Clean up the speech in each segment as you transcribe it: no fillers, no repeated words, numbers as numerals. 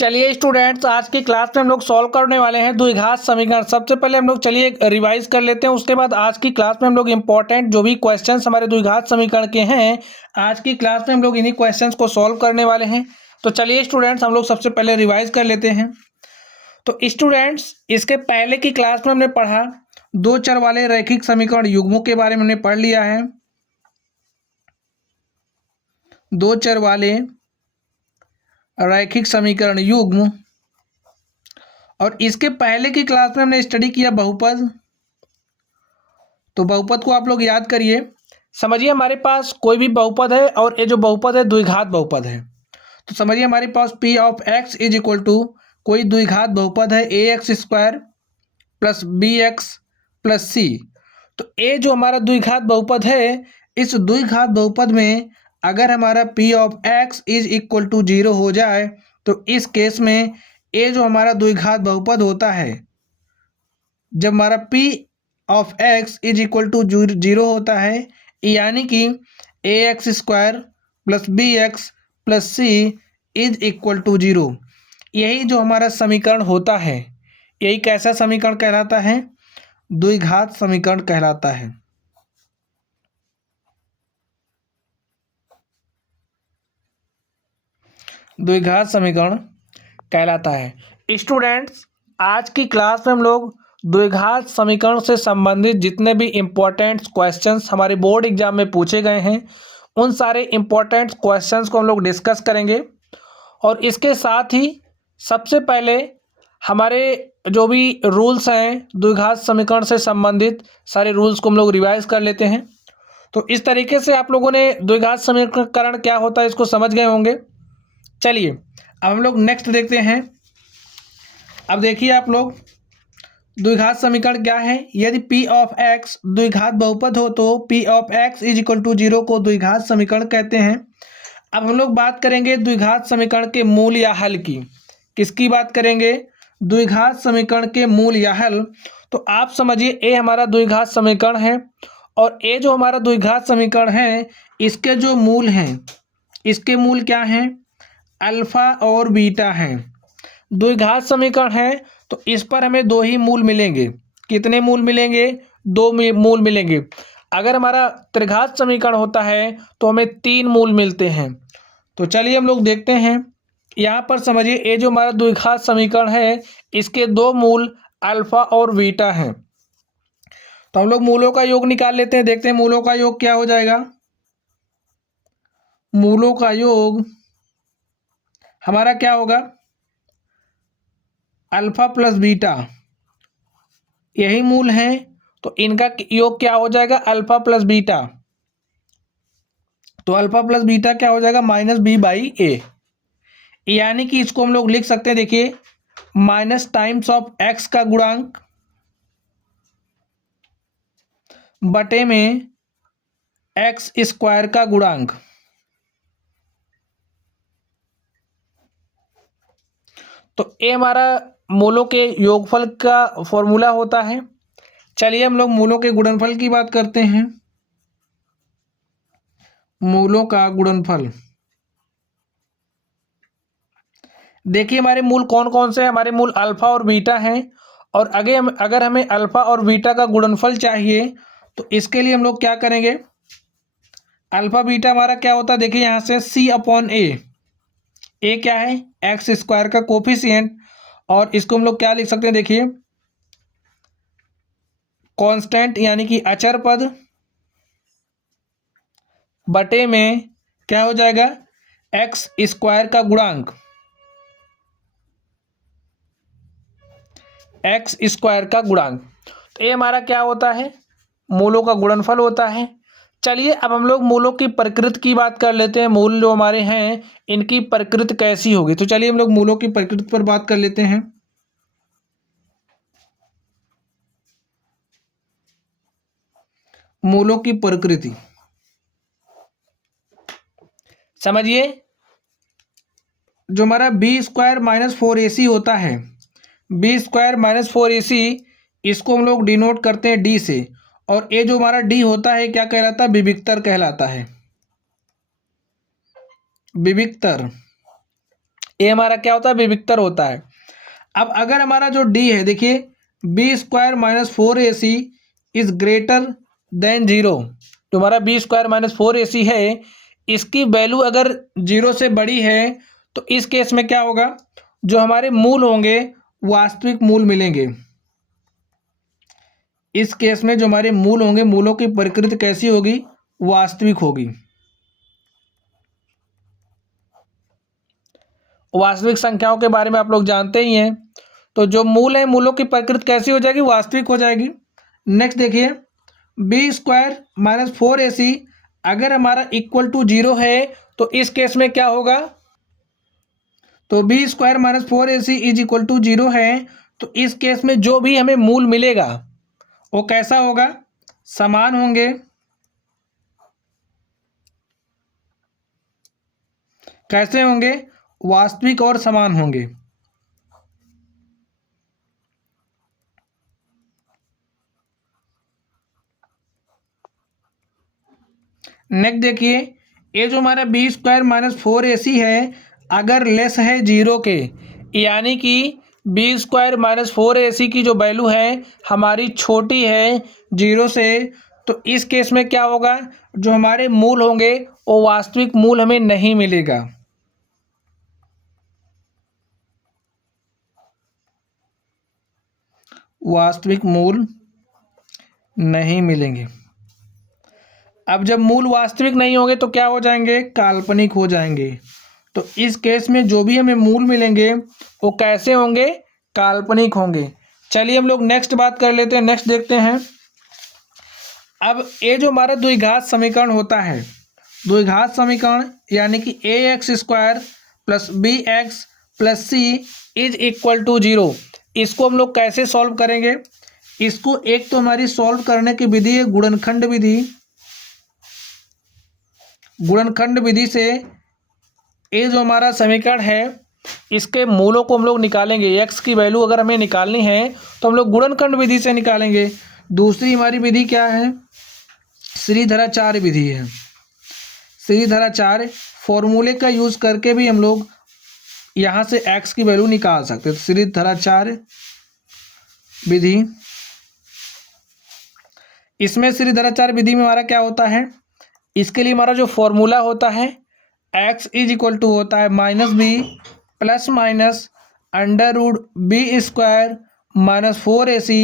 चलिए स्टूडेंट्स, आज की क्लास में हम लोग सॉल्व करने वाले हैं द्विघात समीकरण। सबसे पहले हम लोग चलिए रिवाइज कर लेते हैं। उसके बाद आज की क्लास में हम लोग इंपॉर्टेंट जो भी क्वेश्चंस हमारे द्विघात समीकरण के हैं, आज की क्लास में हम लोग इन्हीं क्वेश्चंस को सॉल्व करने वाले हैं। तो चलिए स्टूडेंट्स, हम लोग सबसे पहले रिवाइज कर लेते हैं। तो स्टूडेंट्स, इसके पहले की क्लास में हमने पढ़ा दो चर वाले रैखिक समीकरण युग्मों के बारे में हमने पढ़ लिया है। दो चर वाले रैखिक समीकरण युग्म, और इसके पहले की क्लास में हमने स्टडी किया बहुपद। तो बहुपद को आप लोग याद करिए। समझिए, हमारे पास कोई भी बहुपद है और ये जो बहुपद है द्विघात बहुपद है। तो समझिए, हमारे पास P of X is equal to कोई द्विघात बहुपद है A X square plus B X plus C. तो ये जो हमारा द्विघात बहुपद है, इस द्विघात बहुपद में अगर हमारा P of X is equal to 0 हो जाए, तो इस केस में ये जो हमारा द्विघात बहुपद होता है, जब हमारा P of X is equal to 0 होता है, यानी कि A X square plus B X plus C is equal to 0, यही जो हमारा समीकरण होता है, यही कैसा समीकरण कहलाता है? द्विघात समीकरण कहलाता है। द्विघात समीकरण कहलाता है। स्टूडेंट्स, आज की क्लास में हम लोग द्विघात समीकरण से संबंधित जितने भी इम्पोर्टेंट क्वेश्चंस हमारे बोर्ड एग्जाम में पूछे गए हैं, उन सारे इम्पोर्टेंट क्वेश्चंस को हम लोग डिस्कस करेंगे। और इसके साथ ही सबसे पहले हमारे जो भी रूल्स हैं द्विघात समीकरण से संबंधित, सारे रूल्स को हम लोग रिवाइज कर लेते हैं। तो इस तरीके से आप लोगों ने द्विघात समीकरण क्या होता है इसको समझ गए होंगे। चलिए अब हम लोग नेक्स्ट देखते हैं। अब देखिए आप लोग, द्विघात समीकरण क्या है? यदि p ऑफ x द्विघात बहुपद हो तो p of x is equal to 0 को द्विघात समीकरण कहते हैं। अब हम लोग बात करेंगे द्विघात समीकरण के मूल या हल की। किसकी बात करेंगे? द्विघात समीकरण के मूल या हल। तो आप समझिए, ये हमारा द्विघात समीकरण है और ये जो हमारा द्विघात समीकरण है, इसके जो मूल हैं, इसके मूल क्या हैं? अल्फा और बीटा हैं। द्विघात समीकरण है तो इस पर हमें दो ही मूल मिलेंगे। कितने मूल मिलेंगे? दो मूल मिलेंगे। अगर हमारा त्रिघात समीकरण होता है तो हमें तीन मूल मिलते हैं। तो चलिए हम लोग देखते हैं। यहाँ पर समझिए, ये जो हमारा द्विघात समीकरण है, इसके दो मूल अल्फा और बीटा हैं। तो हम लोग मूलों का योग निकाल लेते हैं। देखते हैं मूलों का योग क्या हो जाएगा। मूलों का योग हमारा क्या होगा? अल्फा प्लस बीटा, यही मूल है, तो इनका योग क्या हो जाएगा? Alpha plus beta. तो अल्फा प्लस बीटा क्या हो जाएगा? माइनस बी बाई ए। यानी कि इसको हम लोग लिख सकते हैं, देखिए, माइनस टाइम्स ऑफ एक्स का गुणांक बटे में एक्स स्क्वायर का गुणांक। तो ये हमारा मूलों के योगफल का फॉर्मूला होता है। चलिए हम लोग मूलों के गुणनफल की बात करते हैं। मूलों का गुणनफल, देखिए हमारे मूल कौन कौन से हैं? हमारे मूल अल्फा और बीटा हैं। और अगर हमें अल्फा और बीटा का गुणनफल चाहिए तो इसके लिए हम लोग क्या करेंगे? अल्फा बीटा हमारा क्या होता है? देखिए यहाँ से सी अपॉन ए क्या है? एक्स स्क्वायर का कोफिशिएंट। और इसको हम लोग क्या लिख सकते हैं? देखिए, कांस्टेंट यानी कि अचर पद बटे में क्या हो जाएगा? एक्स स्क्वायर का गुणांक, एक्स स्क्वायर का गुणांक। तो ये हमारा क्या होता है? मूलों का गुणनफल होता है। चलिए अब हम लोग मूलों की प्रकृति की बात कर लेते हैं। मूल जो हमारे हैं, इनकी प्रकृति कैसी होगी? तो चलिए हम लोग मूलों की प्रकृति पर बात कर लेते हैं। मूलों की प्रकृति समझिए, जो हमारा बी स्क्वायर माइनस 4ac होता है, बी स्क्वायर माइनस 4ac, इसको हम लोग डिनोट करते हैं डी से। और ये जो हमारा डी होता है क्या कहलाता है? विविक्तर कहलाता है। विविक्तर ए हमारा क्या होता है, विविक्तर होता है। अब अगर हमारा जो डी है, देखिए B square minus 4ac is greater than 0, तो हमारा बी स्क्वायर माइनस 4ac है, इसकी वैल्यू अगर 0 से बड़ी है तो इस केस में क्या होगा, जो हमारे मूल होंगे वास्तविक मूल मिलेंगे। इस केस में जो हमारे मूल होंगे, मूलों की प्रकृति कैसी होगी, वास्तविक होगी। वास्तविक संख्याओं के बारे में आप लोग जानते ही हैं, तो जो मूल है मूलों की प्रकृति कैसी हो जाएगी, वास्तविक हो जाएगी। नेक्स्ट देखिए बी स्क्वायर माइनस 4ac अगर हमारा इक्वल टू 0 है तो इस केस में क्या होगा, तो B square minus 4ac is equal to 0 है, तो इस केस में जो भी हमें मूल मिलेगा वो कैसा होगा, समान होंगे। कैसे होंगे, वास्तविक और समान होंगे। नेक्स्ट देखिए ये जो हमारा बी स्क्वायर माइनस 4ac है अगर लेस है 0 के, यानी कि बी स्क्वायर माइनस 4ac की जो वैल्यू है हमारी छोटी है 0 से, तो इस केस में क्या होगा, जो हमारे मूल होंगे वो वास्तविक मूल हमें नहीं मिलेगा। वास्तविक मूल नहीं मिलेंगे। अब जब मूल वास्तविक नहीं होंगे तो क्या हो जाएंगे, काल्पनिक हो जाएंगे। तो इस केस में जो भी हमें मूल मिलेंगे वो कैसे होंगे, काल्पनिक होंगे। चलिए हम लोग नेक्स्ट बात कर लेते हैं, नेक्स्ट देखते हैं। अब ये जो हमारा द्विघात समीकरण होता है, द्विघात समीकरण यानी कि A X square plus B X plus C is equal to 0, इसको हम लोग कैसे सॉल्व करेंगे। इसको एक तो हमारी सॉल्व करने की विधि है गुणनखंड विधि। गुणनखंड विधि से ये जो हमारा समीकरण है इसके मूलों को हम लोग निकालेंगे। एक्स की वैल्यू अगर हमें निकालनी है तो हम लोग गुणनखंड विधि से निकालेंगे। दूसरी हमारी विधि क्या है, श्रीधराचार्य विधि है। श्रीधराचार्य फॉर्मूले का यूज करके भी हम लोग यहाँ से एक्स की वैल्यू निकाल सकते हैं। तो श्रीधराचार्य विधि, इसमें श्रीधराचार्य विधि में हमारा क्या होता है, इसके लिए हमारा जो फॉर्मूला होता है x इज इक्वल टू होता है minus B plus minus under root B square minus 4ac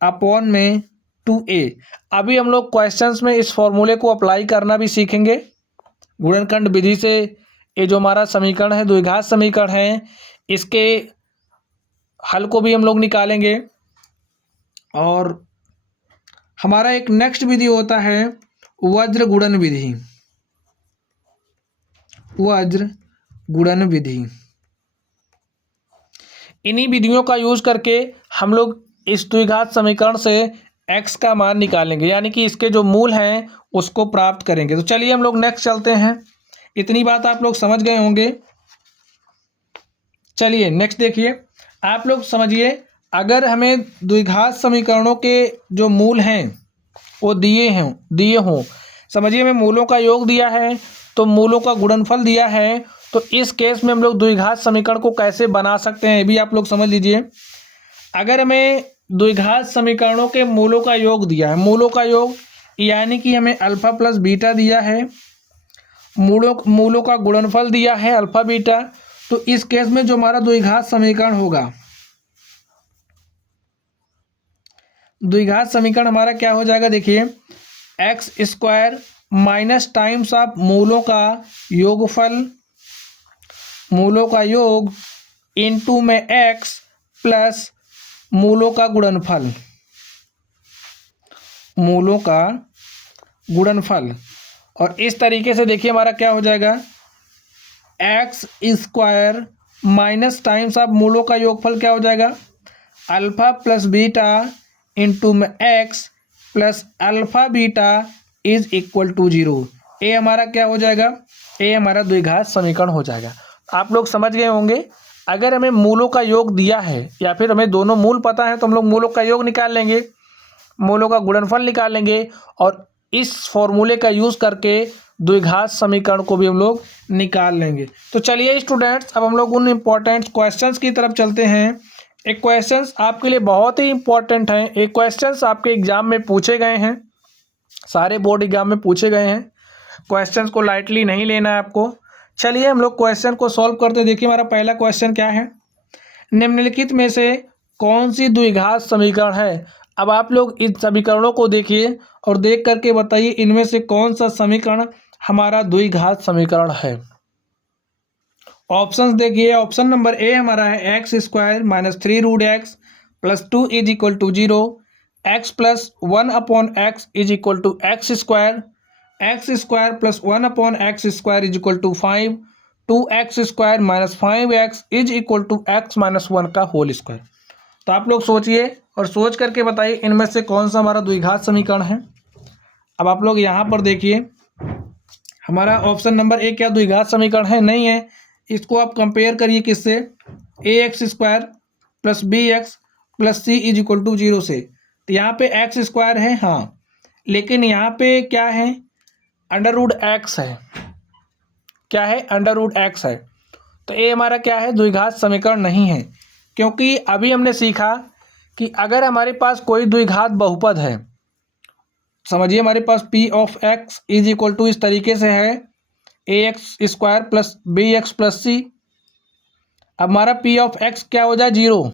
upon में 2a। अभी हम लोग क्वेश्चंस में इस फॉर्मूले को अप्लाई करना भी सीखेंगे। गुणनखंड विधि से ये जो हमारा समीकरण है, द्विघात समीकरण है, इसके हल को भी हम लोग निकालेंगे। और हमारा एक नेक्स्ट विधि होता है वज्र गुणन विधि। वज्र गुणन विधि, इन्हीं विधियों का यूज करके हम लोग इस द्विघात समीकरण से x का मान निकालेंगे, यानी कि इसके जो मूल हैं उसको प्राप्त करेंगे। तो चलिए हम लोग नेक्स्ट चलते हैं। इतनी बात आप लोग समझ गए होंगे। चलिए नेक्स्ट देखिए, आप लोग समझिए, अगर हमें द्विघात समीकरणों के जो मूल हैं वो दिए हों, समझिए हमें मूलों का योग दिया है तो मूलों का गुणनफल दिया है, तो इस केस में हम लोग द्विघात समीकरण को कैसे बना सकते हैं ये भी आप लोग समझ लीजिए। अगर हमें द्विघात समीकरणों के मूलों का योग दिया है, मूलों का योग यानी कि हमें अल्फा प्लस बीटा दिया है, मूलों का गुणनफल दिया है अल्फा बीटा, तो इस केस में जो हमारा द्विघात समीकरण होगा, द्विघात समीकरण हमारा क्या हो जाएगा, देखिए X square minus times of मूलों का योगफल, मूलों का योग इनटू में एक्स प्लस मूलों का गुणनफल, मूलों का गुणनफल। और इस तरीके से देखिए हमारा क्या हो जाएगा, X square minus times of मूलों का योगफल क्या हो जाएगा, अल्फा प्लस बीटा इंटू में X plus alpha beta is equal to 0। ये हमारा क्या हो जाएगा, ये हमारा द्विघात समीकरण हो जाएगा। आप लोग समझ गए होंगे। अगर हमें मूलों का योग दिया है या फिर हमें दोनों मूल पता है तो हम लोग मूलों का योग निकाल लेंगे, मूलों का गुणनफल निकाल लेंगे और इस फॉर्मूले का यूज़ करके द्विघात समीकरण को भी हम लोग निकाल लेंगे। तो चलिए स्टूडेंट्स, अब हम लोग उन इम्पोर्टेंट क्वेश्चंस की तरफ चलते हैं। एक क्वेश्चंस आपके लिए बहुत ही इम्पोर्टेंट है, एक क्वेश्चंस आपके एग्जाम में पूछे गए हैं, सारे बोर्ड एग्जाम में पूछे गए हैं। क्वेश्चंस को लाइटली नहीं लेना है आपको। चलिए हम लोग क्वेश्चन को सॉल्व करते हैं। देखिए हमारा पहला क्वेश्चन क्या है, निम्नलिखित में से कौन सी द्विघात समीकरण है। अब आप लोग इन समीकरणों को देखिए और देख करके बताइए इनमें से कौन सा समीकरण हमारा द्विघात समीकरण है। ऑप्शंस देखिए, ऑप्शन नंबर ए हमारा है X square minus 3√x plus 2 is equal to 0, X plus 1/x is equal to X square plus 1/x square is equal to 5, 2x square minus 5x is equal to x minus 1 का whole square. तो आप लोग सोचिए और सोच करके बताइए इनमें से कौन सा हमारा द्विघात समीकरण है। अब आप लोग यहाँ पर देखिए, हमारा ऑप्शन नंबर ए क्या द्विघात समीकरण है? नहीं है। इसको आप कंपेयर करिए किससे, ax square plus bx plus c is equal to 0 से। तो यहाँ पे एक्स स्क्वायर है हाँ, लेकिन यहाँ पे क्या है, √x है। क्या है? √x है। तो ये हमारा क्या है, द्विघात समीकरण नहीं है। क्योंकि अभी हमने सीखा कि अगर हमारे पास कोई द्विघात बहुपद है, समझिए हमारे पास p of x is equal to इस तरीके से है ax square plus bx plus c। अब हमारा p ऑफ x क्या हो जाए, 0।